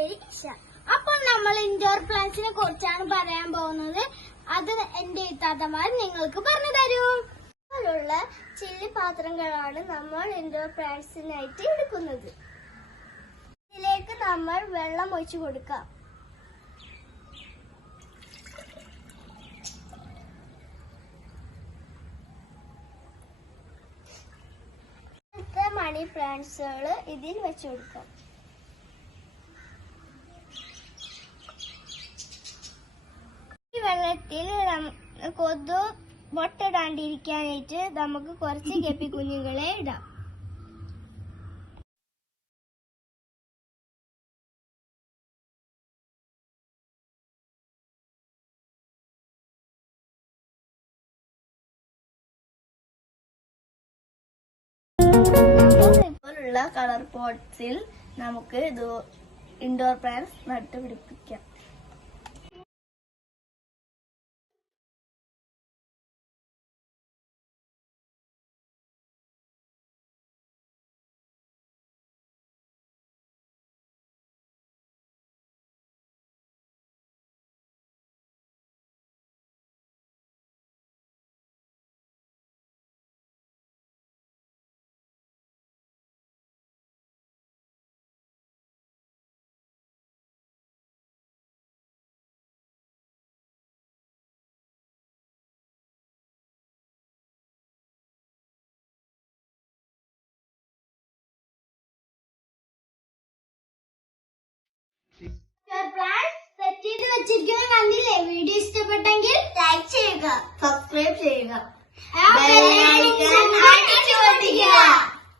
ആയിഷ അപ്പോൾ നമ്മൾ ഇൻഡോർ പ്ലാന്റ്സിനെ കുറിച്ചാണ് പറയാൻ പോകുന്നത്. അത് എന്റെ ഇത്താത്തമാർ നിങ്ങൾക്ക് പറഞ്ഞു തരൂ. അതുപോലുള്ള ചില്ലി പാത്രങ്ങളാണ് നമ്മൾ ഇൻഡോർ പ്ലാന്റ്സിനായിട്ട് എടുക്കുന്നത്. ഇതിലേക്ക് നമ്മൾ വെള്ളം ഒഴിച്ചു കൊടുക്കാം. മണി പ്ലാന്റ്സുകൾ ഇതിൽ വെച്ചു കൊടുക്കാം. നം- കൊതു മുട്ടയിടാണ്ടിരിക്കാനായിട്ട് നമുക്ക് കുറച്ച് ഗപ്പി കുഞ്ഞുങ്ങളെ ഇടാം. ഇപ്പോഴുള്ള കളർ പോട്ട്സിൽ നമുക്ക് ഇത് ഇൻഡോർ പ്ലാന്റ്സ് നട്ടുപിടിപ്പിക്കാം. സെറ്റ് ചെയ്ത് കണ്ടില്ലേ? വീഡിയോ